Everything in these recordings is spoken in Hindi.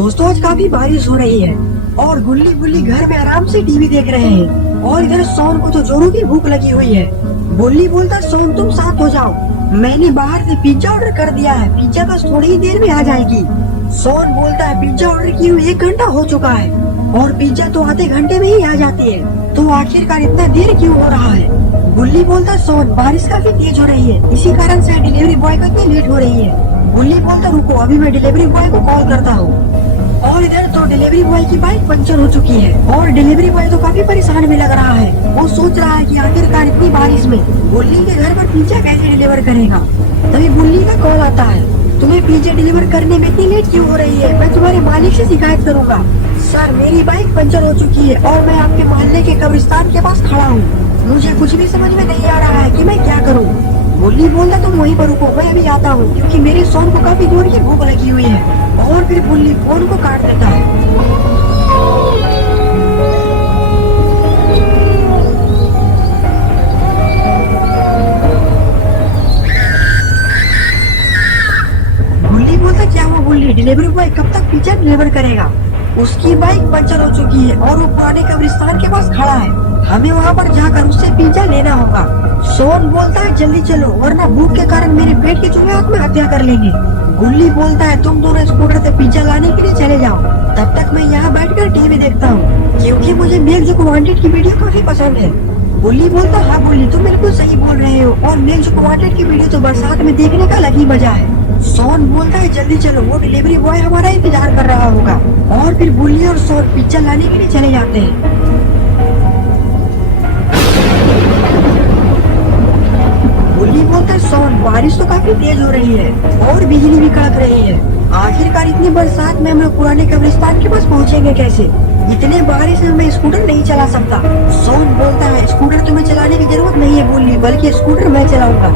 दोस्तों आज काफी बारिश हो रही है और गुल्ली गुल्ली घर में आराम से टीवी देख रहे हैं और इधर सोन को तो जोरों की भूख लगी हुई है। गुल्ली बोलता सोन तुम साथ हो जाओ, मैंने बाहर से पिज्जा ऑर्डर कर दिया है, पिज्जा बस थोड़ी ही देर में आ जाएगी। सोन बोलता है पिज्जा ऑर्डर किए हुए 1 घंटा हो चुका है और पिज्जा तो आधे घंटे में ही आ जाती है, तो आखिरकार इतना देर क्यों हो रहा है। गुल्ली बोलता सोन बारिश काफी तेज हो रही है, इसी कारण से डिलीवरी बॉय को इतनी लेट हो रही है। गुल्ली बोलता रुको अभी मैं डिलीवरी बॉय को कॉल करता हूँ। और इधर तो डिलीवरी बॉय की बाइक पंचर हो चुकी है और डिलीवरी बॉय तो काफी परेशान भी लग रहा है। वो सोच रहा है कि आखिरकार इतनी बारिश में गुल्ली के घर पर पिज्जा कैसे डिलीवर करेगा। तभी गुल्ली का कॉल आता है, तुम्हें पिज्जा डिलीवर करने में इतनी लेट क्यों हो रही है, मैं तुम्हारे मालिक से शिकायत करूँगा। सर मेरी बाइक पंचर हो चुकी है और मैं आपके मोहल्ले के कब्रिस्तान के पास खड़ा हूँ, मुझे कुछ भी समझ में नहीं आ रहा है कि मैं क्या करूँ। गुल्ली बोलता तुम वहीं पर रुको, मैं अभी आता हूँ, क्योंकि मेरे सोन को काफी जोर की भूख लगी हुई है। और फिर गुल्ली फोन को काट देता है। गुल्ली बोलता क्या हुआ गुल्ली, डिलीवरी बॉय कब तक पिज्जा डिलीवर करेगा। उसकी बाइक पंचर हो चुकी है और वो पुराने कब्रिस्तान के पास खड़ा है, हमें वहाँ पर जाकर उससे पिज्जा लेना होगा। सोन बोलता है जल्दी चलो वरना भूख के कारण मेरे पेट के चूहे आत्महत्या कर लेंगे। गुल्ली बोलता है तुम दोनों स्कूटर से पिज्जा लाने के लिए चले जाओ, तब तक मैं यहाँ बैठकर टीवी देखता हूँ, क्योंकि मुझे मेघ जो वांटेड की वीडियो काफी पसंद है। गुल्ली बोलता हाँ गुल्ली तुम बिल्कुल सही बोल रहे हो, और मेघ जो वांटेड की वीडियो तो बरसात में देखने का अलग ही मजा है। सोन बोलता है जल्दी चलो, वो डिलीवरी बॉय हमारा इंतजार कर रहा होगा। और फिर गुल्ली और सोन पिज्जा लाने के लिए चले जाते हैं। गुल्ली बोलता है सोन बारिश तो काफी तेज हो रही है और बिजली भी कड़क रही है, आखिरकार इतनी बरसात में हम लोग पुराने कब्रिस्तान के पास पहुंचेंगे कैसे, इतने बारिश में मैं स्कूटर नहीं चला सकता। सोन बोलता है स्कूटर तुम्हें चलाने की जरूरत नहीं है गुल्ली, बल्कि स्कूटर मैं चलाऊंगा।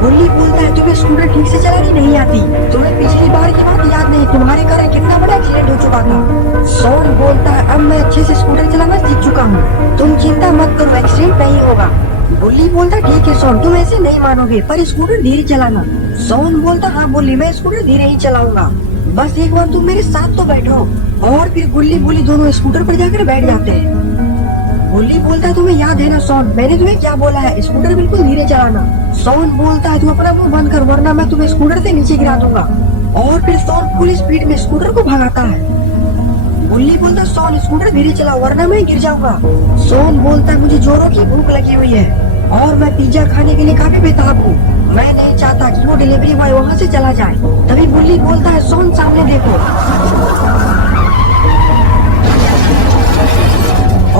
गुल्ली बोलता है तुम्हें स्कूटर ठीक से चलानी नहीं आती, तुम्हें पिछली बार की बात याद नहीं, तुम्हारे कारण कितना बड़ा एक्सीडेंट हो चुका था। सोन बोलता है अब मैं अच्छे से स्कूटर चलाना सीख चुका हूँ, तुम चिंता मत करो एक्सीडेंट नहीं होगा। गुल्ली बोलता ठीक है सोन तुम ऐसे नहीं मानोगे, पर स्कूटर धीरे चलाना। सोन बोलता हाँ गुल्ली मैं स्कूटर धीरे ही चलाऊंगा, बस एक बार तुम मेरे साथ तो बैठो। और फिर गुल्ली गुल्ली दोनों स्कूटर पर जाकर बैठ जाते हैं। गुल्ली बोलता है तुम्हें याद है ना सोन, मैंने तुम्हें क्या बोला है, स्कूटर बिल्कुल धीरे चलाना। सोन बोलता है तुम अपना मुंह बंद कर वरना मैं तुम्हें स्कूटर से नीचे गिरा दूंगा। और फिर सोन फुल स्पीड में स्कूटर को भगाता है। गुल्ली बोलता सोन स्कूटर धीरे चलाओ वरना मैं गिर जाऊंगा। सोन बोलता है मुझे जोरों की भूख लगी हुई है और मैं पिज्जा खाने के लिए काफी बेताब हूँ, मैं नहीं चाहता कि वो डिलीवरी बॉय वहाँ से चला जाए। तभी गुल्ली बोलता है सोन सामने देखो।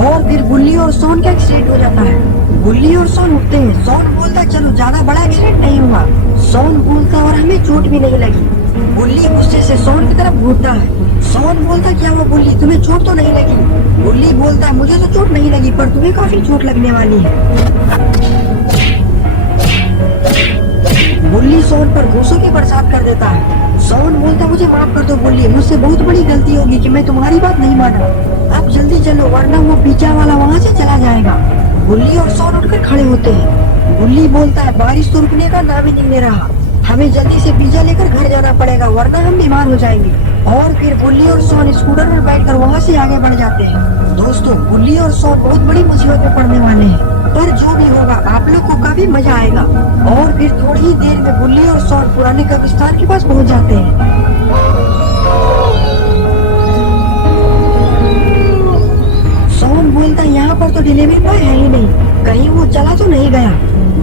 और फिर गुल्ली और सोन का एक्सीडेंट हो जाता है। गुल्ली और सोन उठते हैं। सोन बोलता चलो ज्यादा बड़ा एक्सीडेंट नहीं हुआ। सोन बोलता और हमें चोट भी नहीं लगी। गुल्ली गुस्से से सोन की तरफ घूरता है। सोन बोलता क्या हुआ गुल्ली, तुम्हें चोट तो नहीं लगी। गुल्ली बोलता है मुझे तो चोट नहीं लगी पर तुम्हें काफी चोट लगने वाली है। गुल्ली सोन पर घूसों की बरसात कर देता है। सोन बोलता मुझे माफ कर दो गुल्ली, मुझसे बहुत बड़ी गलती होगी कि मैं तुम्हारी बात नहीं माना, अब जल्दी चलो वरना वो पिज्जा वाला वहाँ से चला जाएगा। गुल्ली और सोन उठकर खड़े होते हैं। गुल्ली बोलता है बारिश तो रुकने का नाम ही नहीं ले रहा, हमें जल्दी से पिज्जा लेकर घर जाना पड़ेगा वरना हम बीमार हो जाएंगे। और फिर गुल्ली और सोन स्कूटर पर बैठकर वहाँ से आगे बढ़ जाते हैं। दोस्तों गुल्ली और सोन बहुत बड़ी मुसीबत में पड़ने वाले हैं, पर जो भी होगा आप लोग को काफी मजा आएगा। और फिर थोड़ी ही देर में गुल्ली और सोन पुराने कब्रिस्तान के पास पहुँच जाते हैं। सोन बोलता यहाँ पर तो डिलीवरी बॉय है ही नहीं, कहीं वो चला तो नहीं गया।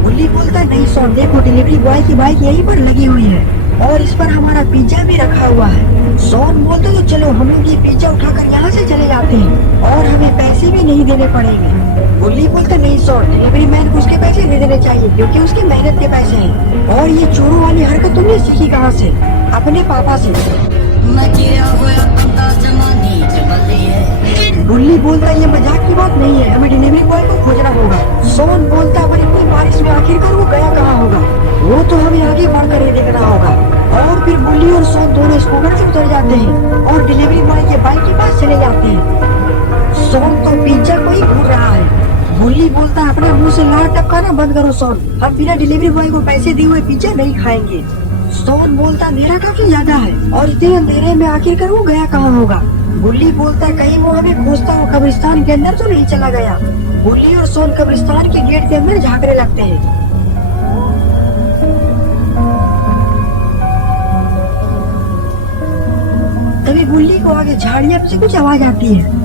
गुल्ली बोलता नहीं सोन देखो डिलीवरी बॉय की बाइक यहीं पर लगी हुई है और इस पर हमारा पिज्जा भी रखा हुआ है। सोन बोलते तो चलो हम लोग ये पिज्जा उठाकर यहाँ से चले जाते हैं और हमें पैसे भी नहीं देने पड़ेंगे। गुल्ली बोलते नहीं सोन डिलीवरी मैन को उसके पैसे दे देने चाहिए क्योंकि उसकी मेहनत के पैसे हैं। और ये चोरों वाली हरकत तुमने सीखी कहाँ से, अपने पापा से। गुल्ली बोलता ये मजाक की बात नहीं है, हमें डिलीवरी बॉय को खोजना होगा। सोन बोलता पर इतनी बारिश में आखिरकार वो गया कहाँ होगा, वो तो हमें आगे बढ़कर ही देखना होगा। और फिर गुल्ली और सोन दोनों स्कूटर से उतर जाते हैं और डिलीवरी बॉय के बाइक के पास चले जाते हैं। सोन तो पिज्जा को ही घूर रहा है। गुल्ली बोलता है अपने मुंह से लार टपकाना बंद करो सोन, हम बिना डिलीवरी बॉय को पैसे दिए हुए पिज्जा नहीं खाएंगे। सोन बोलता अंधेरा काफी ज्यादा है और इतने अंधेरे में आखिरकार वो गया कहाँ होगा। बुल्ली बोलता कहीं वो हमें खोजता हुआ कब्रिस्तान के अंदर तो नहीं चला गया। बुल्ली और सोन कब्रिस्तान के गेट के अंदर झांकने लगते हैं। तभी बुल्ली को आगे झाड़ियां से कुछ आवाज आती है।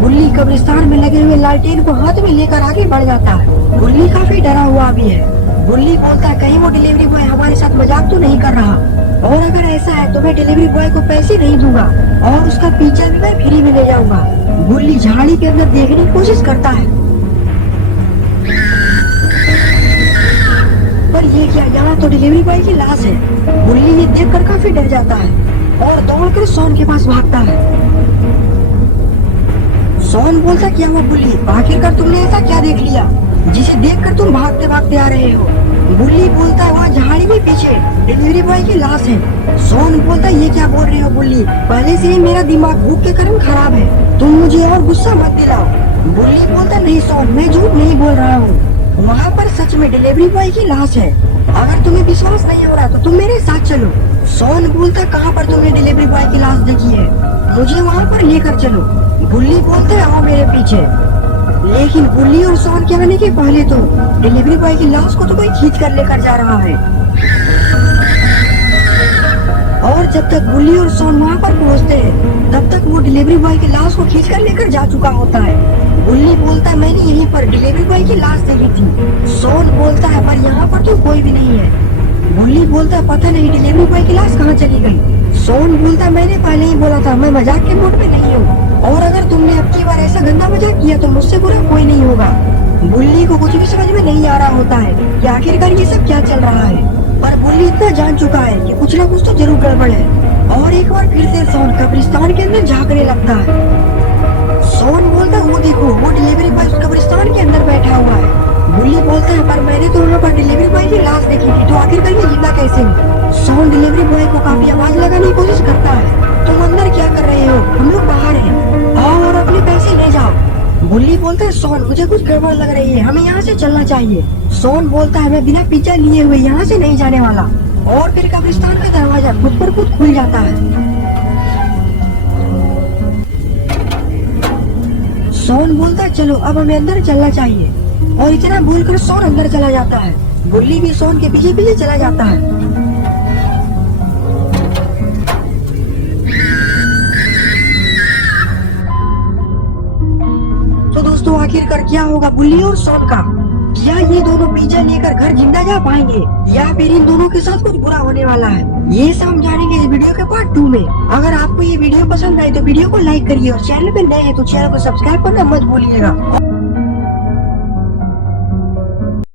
बुल्ली कब्रिस्तान में लगे हुए लालटेन को हाथ में लेकर आगे बढ़ जाता है। बुल्ली काफी डरा हुआ भी है। बुल्ली बोलता है कहीं वो डिलीवरी बॉय हमारे साथ मजाक तो नहीं कर रहा, और अगर ऐसा है तो मैं डिलीवरी बॉय को पैसे नहीं दूंगा और उसका पिज्जा भी मैं फ्री में ले जाऊंगा। बुल्ली झाड़ी के अंदर देखने की कोशिश करता है, पर ये क्या, यहाँ तो डिलीवरी बॉय की लाश है। बुल्ली ये देखकर काफी डर जाता है और दौड़कर सोन के पास भागता है। सोन बोलता क्या हुआ बुल्ली, आखिरकार तुमने ऐसा क्या देख लिया जिसे देखकर तुम भागते भागते आ रहे हो। बुल्ली बोलता है वहाँ झाड़ी के पीछे डिलीवरी बॉय की लाश है। सोन बोलता ये क्या बोल रहे हो बुल्ली, पहले से ही मेरा दिमाग भूख के कारण खराब है, तुम मुझे और गुस्सा मत दिलाओ। बुल्ली बोलता नहीं सोन, मैं झूठ नहीं बोल रहा हूँ, वहाँ पर सच में डिलीवरी बॉय की लाश है। अगर तुम्हें विश्वास नहीं हो रहा तो तुम मेरे साथ चलो। सोन बोलता कहाँ पर तुमने डिलीवरी बॉय की लाश देखी है, मुझे वहाँ पर लेकर चलो। बुल्ली बोलते आओ मेरे पीछे। लेकिन बुल्ली और सोन के आने के पहले तो डिलीवरी बॉय की लाश को तो कोई खींच कर लेकर जा रहा है, और जब तक बुल्ली और सोन वहाँ पर पहुँचते हैं तब तक वो डिलीवरी बॉय की लाश को खींच कर लेकर जा चुका होता है। बुल्ली बोलता है मैंने यहीं पर डिलीवरी बॉय की लाश देखी थी। सोन बोलता है पर यहाँ पर तो कोई भी नहीं है। बुल्ली बोलता है पता नहीं डिलीवरी बॉय की लाश कहाँ चली गई। सोन बोलता मैंने पहले ही बोला था मैं मजाक के मूड में नहीं हूँ, और अगर तुमने अब की बार ऐसा गंदा मजाक किया तो मुझसे बुरा कोई नहीं होगा। बुल्ली को कुछ भी समझ में नहीं आ रहा होता है कि आखिरकार ये सब क्या चल रहा है, पर बुल्ली इतना जान चुका है कि कुछ ना कुछ तो जरूर गड़बड़ है, और एक बार फिर से सोन कब्रिस्तान के अंदर झांकने लगता है। सोन बोलता वो देखो वो डिलीवरी बॉय कब्रिस्तान के अंदर बैठा हुआ है। बुल्ली बोलता है पर मैंने तो वहाँ पर डिलीवरी बॉय की लाश देखी थी, तो आखिरकार ये जिंदा कैसे है। सोन डिलीवरी बॉय को काफी आवाज लगाने की कोशिश करता है, तुम अंदर क्या कर रहे हो, हम लोग बाहर हैं, आओ और अपने पैसे ले जाओ। बुल्ली बोलता है सोन मुझे कुछ गड़बड़ लग रही है, हमें यहाँ से चलना चाहिए। सोन बोलता है मैं बिना पिज्जा लिए हुए यहाँ से नहीं जाने वाला, और फिर कब्रिस्तान का दरवाजा खुद पर खुद खुल जाता है। सोन बोलता है चलो अब हमें अंदर चलना चाहिए, और इतना बोलकर सोन अंदर चला जाता है। बुल्ली भी सोन के पीछे पीछे चला जाता है। तो दोस्तों आखिरकार क्या होगा बुल्ली और सोन का, क्या ये दोनों पिज्जा लेकर घर जिंदा जा पाएंगे, या फिर इन दोनों के साथ कुछ बुरा होने वाला है, ये सब हम जानेंगे इस वीडियो के पार्ट 2 में। अगर आपको ये वीडियो पसंद आए तो वीडियो को लाइक करिए, और चैनल पे नए हैं तो चैनल को सब्सक्राइब करना मत भूलिएगा।